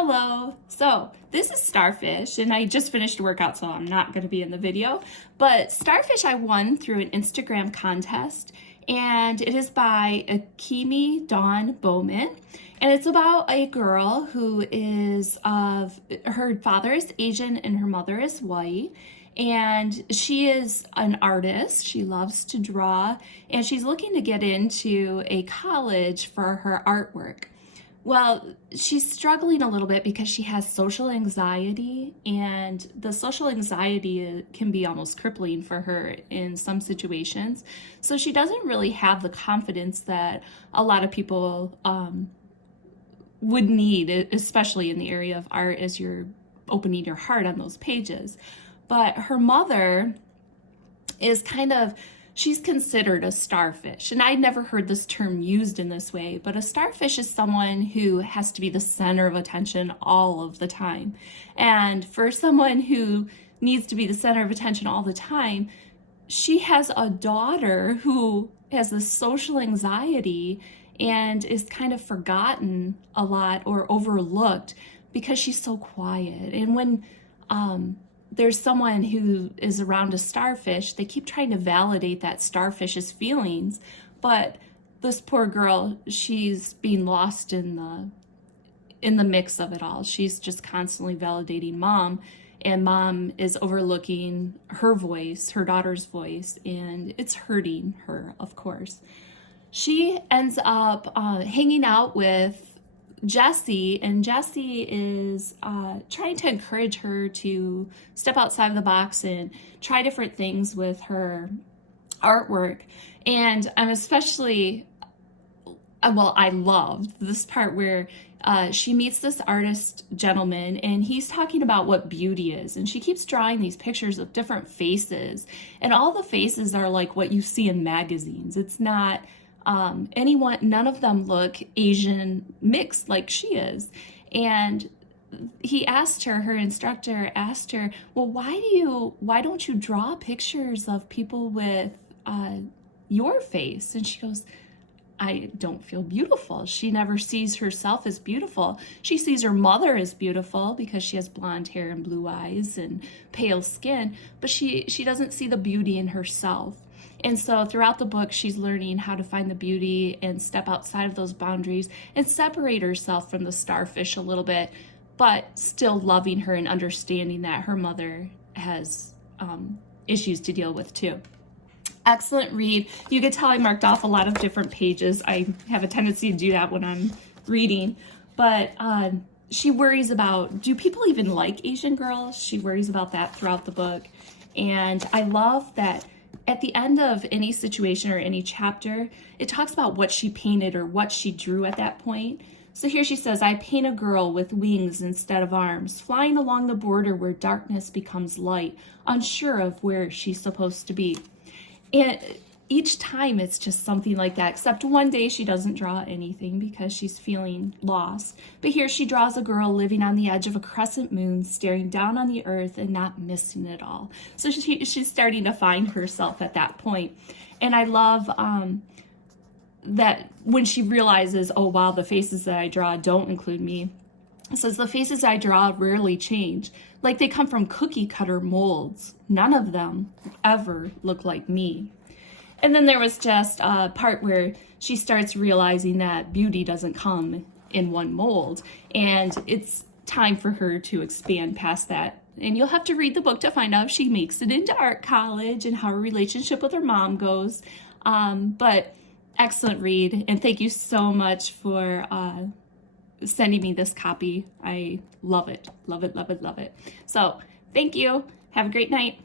Hello. So this is Starfish, and I just finished a workout, so I'm not going to be in the video. But Starfish I won through an Instagram contest, and it is by Akimi Dawn Bowman. And it's about a girl who is her father is Asian and her mother is white. And she is an artist. She loves to draw, and she's looking to get into a college for her artwork. Well, she's struggling a little bit because she has social anxiety, and the social anxiety can be almost crippling for her in some situations. So she doesn't really have the confidence that a lot of people would need, especially in the area of art as you're opening your heart on those pages. But her mother is she's considered a starfish. And I'd never heard this term used in this way, but a starfish is someone who has to be the center of attention all of the time. And for someone who needs to be the center of attention all the time, she has a daughter who has this social anxiety and is kind of forgotten a lot or overlooked because she's so quiet. And when there's someone who is around a starfish, they keep trying to validate that starfish's feelings, but this poor girl, she's being lost in the mix of it all. She's just constantly validating mom, and mom is overlooking her voice, her daughter's voice, and it's hurting her, of course. She ends up hanging out with Jesi, and Jesi is trying to encourage her to step outside of the box and try different things with her artwork. And I'm especially, I loved this part where she meets this artist gentleman, and he's talking about what beauty is. And she keeps drawing these pictures of different faces, and all the faces are like what you see in magazines. It's not none of them look Asian mixed like she is. And he asked her instructor asked her, well, why don't you draw pictures of people with your face? And she goes, I don't feel beautiful. She never sees herself as beautiful. She sees her mother as beautiful because she has blonde hair and blue eyes and pale skin, but she doesn't see the beauty in herself. And so throughout the book, she's learning how to find the beauty and step outside of those boundaries and separate herself from the starfish a little bit, but still loving her and understanding that her mother has issues to deal with too. Excellent read. You could tell I marked off a lot of different pages. I have a tendency to do that when I'm reading, but she worries about, do people even like Asian girls? She worries about that throughout the book. And I love that at the end of any situation or any chapter, it talks about what she painted or what she drew at that point. So here she says, I paint a girl with wings instead of arms, flying along the border where darkness becomes light, unsure of where she's supposed to be. And each time it's just something like that, except one day she doesn't draw anything because she's feeling lost. But here she draws a girl living on the edge of a crescent moon, staring down on the earth and not missing it all. So she's starting to find herself at that point. And I love that when she realizes, oh, wow, the faces that I draw don't include me. It says, the faces I draw rarely change. Like they come from cookie cutter molds. None of them ever look like me. And then there was just a part where she starts realizing that beauty doesn't come in one mold, and it's time for her to expand past that. And you'll have to read the book to find out if she makes it into art college and how her relationship with her mom goes. But excellent read, and thank you so much for sending me this copy. I love it, love it, love it, love it. So thank you. Have a great night.